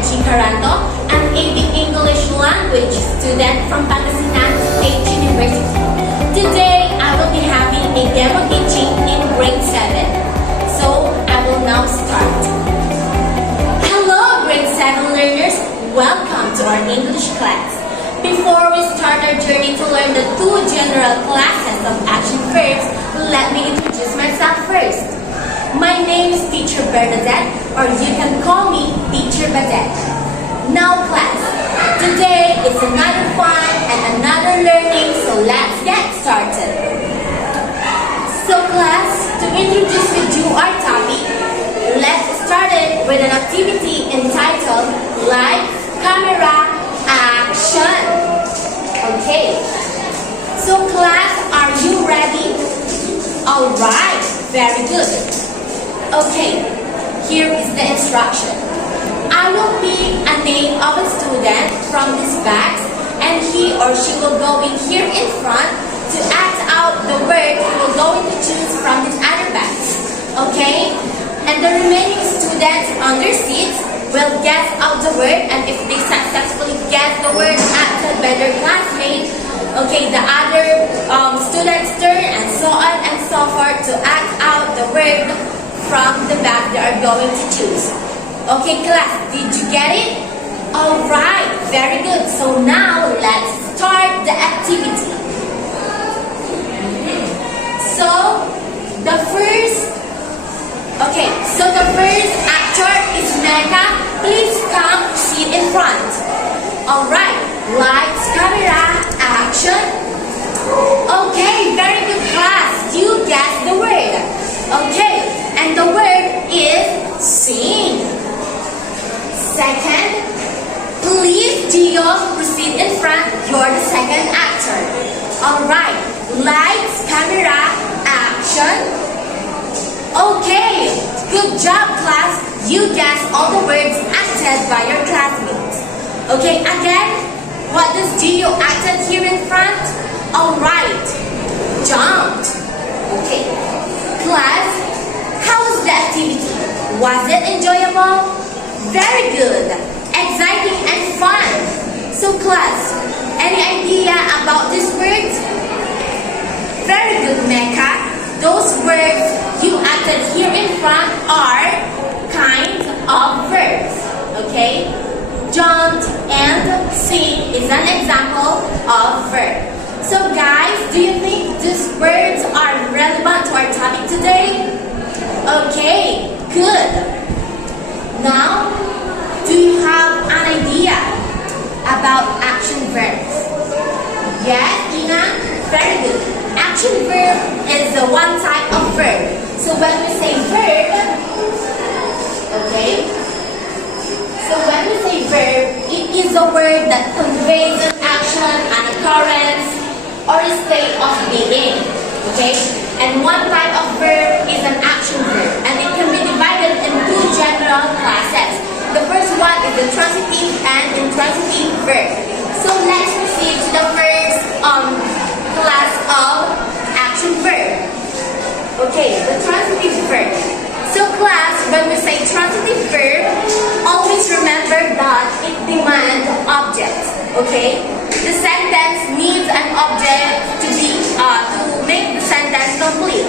Karanto, an AB English language student from Pangasinan State University. Today, I will be having a demo teaching in grade 7. So, I will now start. Hello, grade 7 learners. Welcome to our English class. Before we start our journey to learn the two general classes of action verbs, let me introduce myself first. My name is Teacher Bernadette, or you can call me Teacher Badette. Now class, today is another fun and another learning, so let's get started. So class, to introduce with you our topic, let's start it with an activity entitled Lights, Camera, Action. Okay, so class, are you ready? Alright, very good. Okay, here is the instruction. I will pick a name of a student from this box, and he or she will go in here in front to act out the word he will going to choose from this other box. Okay? And the remaining students on their seats will guess out the word, and if they successfully guess the word acted by their classmate, okay, the other students' turn, and so on and so forth to act out the word from the bag they are going to choose. Okay class, did you get it? Alright, very good. So now let's start the activity. So the first actor is Mecca. Please come sit in front. Alright, lights, camera, action. Okay, very good class. You guessed the word. Okay, and the word is sing. Second, please Gio, proceed in front. You're the second actor. Alright, lights, camera, action. Okay, good job class. You guessed all the words acted by your classmates. Okay, again, what does Gio acted here in front? Alright, jumped. Okay, class, how was the activity? Was it enjoyable? Very good, exciting and fun. So class, any idea about these words? Very good, Mecca. Those words you acted here in front are kinds of verbs. Okay? Jump and sing is an example of verb. So guys, do you think these words are relevant to our topic today? Okay, good. Now, do you have an idea about action verbs? Yes, Ina? Very good. Action verb is the one type of verb. So when we say verb, okay? So when we say verb, it is a word that conveys an action, an occurrence, or a state of being. Okay? And one type of verb is an action verb, and it can be divided in two general classes. The first one is the transitive and intransitive verb. So let's proceed to the first class of action verb. Okay, the transitive verb. So class, when we say transitive verb, always remember that it demands objects. Okay? The sentence needs an object to make the sentence complete.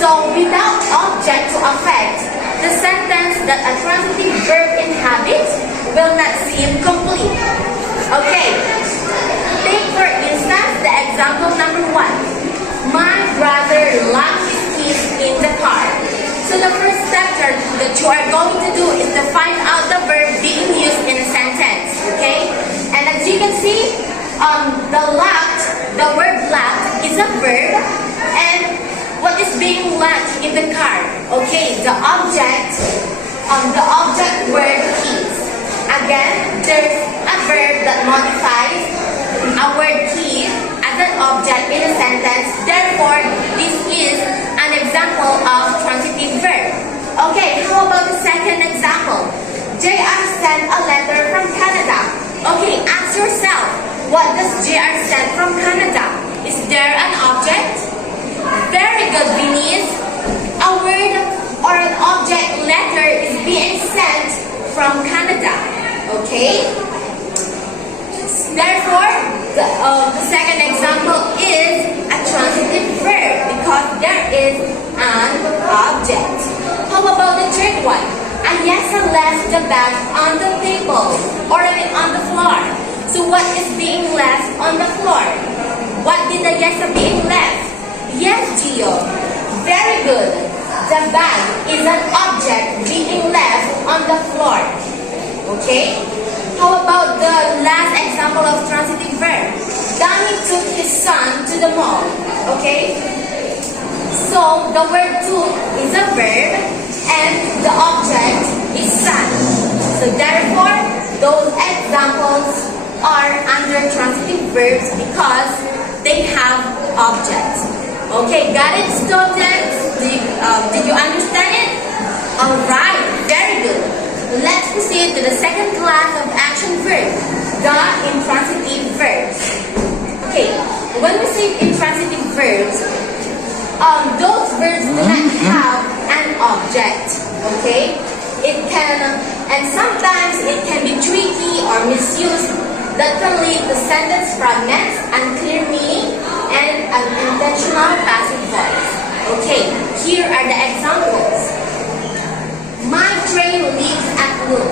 So without object to affect, the sentence that a transitive verb inhabits will not seem complete. Okay. Take for instance the example number 1. My brother locked his keys in the car. So the first step that you are going to do is to find out the verb being used in a sentence. Okay? And as you can see, the word locked is a verb, and what is being locked in the car? Okay, the object word keys. Again, there's a verb that modifies a word key as an object in a sentence. Therefore, this is an example of transitive verb. Okay, how about the second example? JR sent a letter from Canada. Okay, ask yourself, what does JR send from Canada? Is there an object? Very good, Denise. A word or an object letter is being sent from Canada. Okay? Therefore, the second example is a transitive verb because there is an object. How about the third one? Ayesa left the bag on the table or on the floor. So what is being left on the floor? What did Ayesa being left? Yes, Gio. Very good. The bag is an object being left on the floor. Okay? How about the last example of transitive verb? Danny took his son to the mall. Okay? So the word took is a verb and the object is son. So therefore, those examples are under transitive verbs because they have objects. Okay, got it, students? Did you understand it? Alright, very good. Let's proceed to the second class of action verbs, the intransitive verbs. Okay, when we say intransitive verbs, those verbs do not have an object. Okay, and sometimes it can be tricky or misused. That can lead to sentence fragments, unclear meaning, and unintentional passive voice. Okay, here are the examples. My train leaves at noon.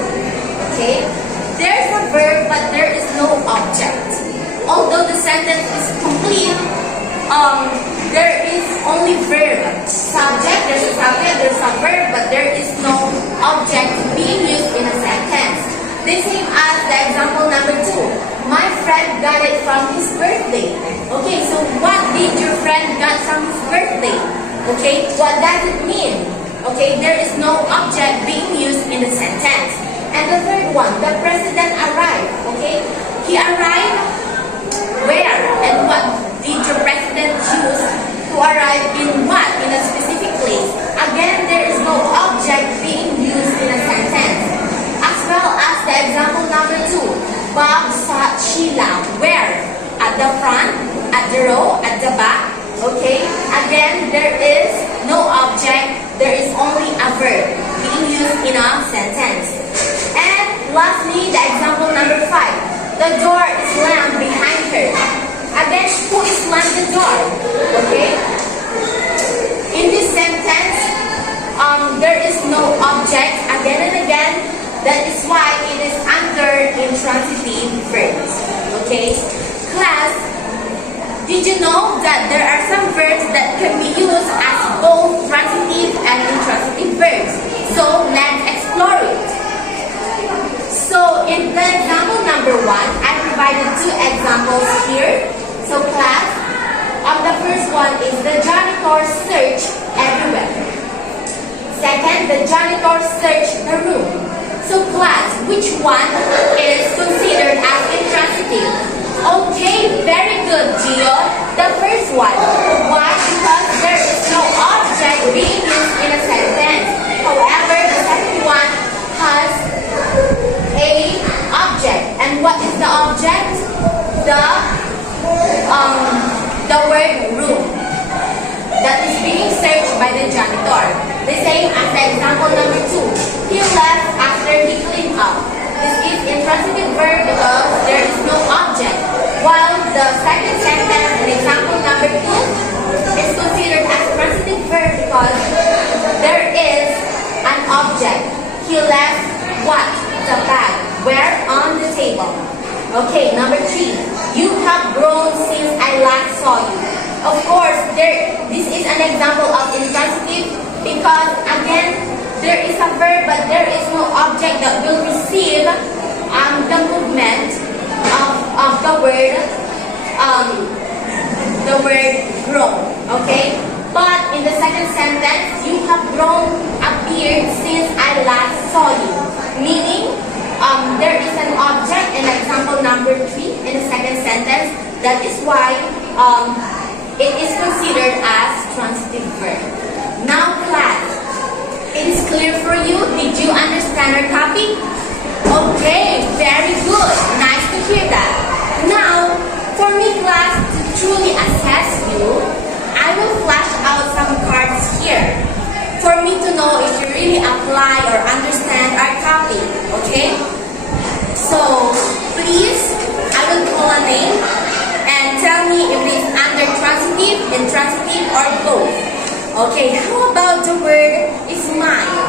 Okay, there's a verb but there is no object. Although the sentence is complete, there is only verb. Subject, there's a subject, there's a verb, but there is no object being used in a sentence. The same as the example number 2. My friend got it from his birthday. Okay, so what did your friend got from his birthday? Okay, what does it mean? Okay, there is no object being used in the sentence. And the third one, the president arrived. Okay, he arrived where? And what did your president choose to arrive in what? In a specific place. Again, there is no object being used in a sentence. As well as the example number 2. Bob saw Sheila. Where? At the front, at the row, at the back. Okay? Again, there is no object. There is only a verb being used in a sentence. And lastly, the example number 5. The door is slammed behind her. Again, who is slammed the door? Okay? In this sentence, there is no object again and again. That is why it is under intransitive verbs. Okay? Class, did you know that there are some verbs that can be used as both transitive and intransitive verbs? So, let's explore it. So, in the example number 1, I provided 2 examples here. So, class, the first one is the janitor searched everywhere. Second, the janitor searched the room. So class, which one is considered as intransitive? Okay, very good, Gio. The first one. Why? Because there is no object being used in a sentence. However, the second one has a object. And what is the object? The word room. That is being searched by the janitor. The same as the example number 2. He left after he cleaned up. This is intransitive verb because there is no object. While the second sentence in example number 2 is considered as transitive verb because there is an object. He left what? The bag. Where? On the table. Okay, number 3. You have grown since I last saw you. Of course, this is an example of intransitive because again, there is a verb but there is no object that will receive the movement of the word grown. Okay? But in the second sentence, you have grown a beard since I last saw you. Meaning, there is an object in example number 3 in the second sentence. That is why it is considered as transitive verb. Now class, it is clear for you? Did you understand our topic? Okay, very good. Nice to hear that. Now, for me class, to truly assess you, I will flash out some cards here for me to know if you really apply or understand our topic. Okay? So please, I will call a name and tell me if it is under transitive, intransitive, or both. Okay, how about the word smile?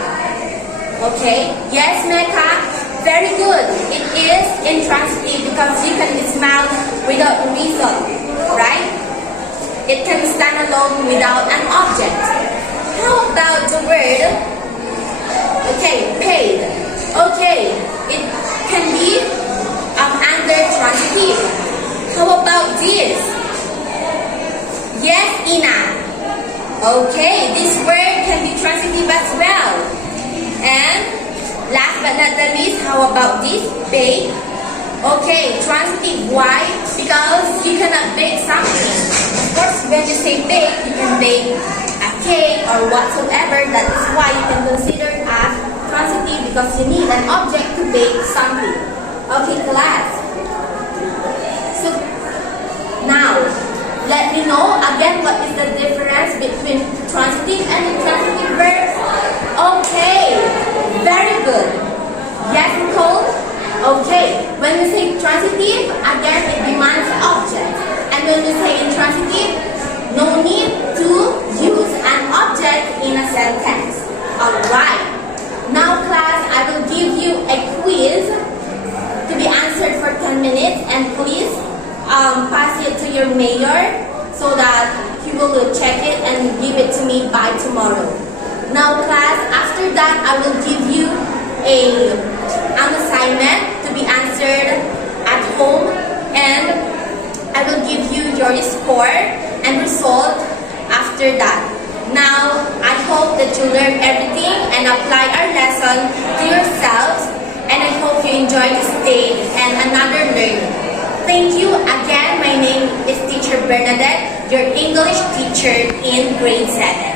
Okay, yes, Mecca, very good. It is intransitive because you can smile without reason, right? It can stand alone without an object. How about the word, okay, paid? Okay, it can be under transitive. How about this? Yes, Ina. Okay, this word can be transitive as well. And last but not the least, how about this? Bake. Okay, transitive. Why? Because you cannot bake something. Of course, when you say bake, you can bake a cake or whatsoever. That is why you can consider as transitive because you need an object to bake something. Okay, class. So now, let me know again what is the difference between transitive and intransitive verbs. Okay, very good. Yes, Nicole? Okay, when we say transitive, again it demands object. And when we say intransitive, no need to use an object in a sentence. Alright, now class, I will give you a quiz to be answered for 10 minutes and please pass it to your mayor so that he will check it and give it to me by tomorrow. Now class, after that I will give you an assignment to be answered at home and I will give you your score and result after that. Now, I hope that you learn everything and apply our lesson to yourselves and I hope you enjoy this day and another learning. Thank you again. My name is Teacher Bernadette, your English teacher in grade 7.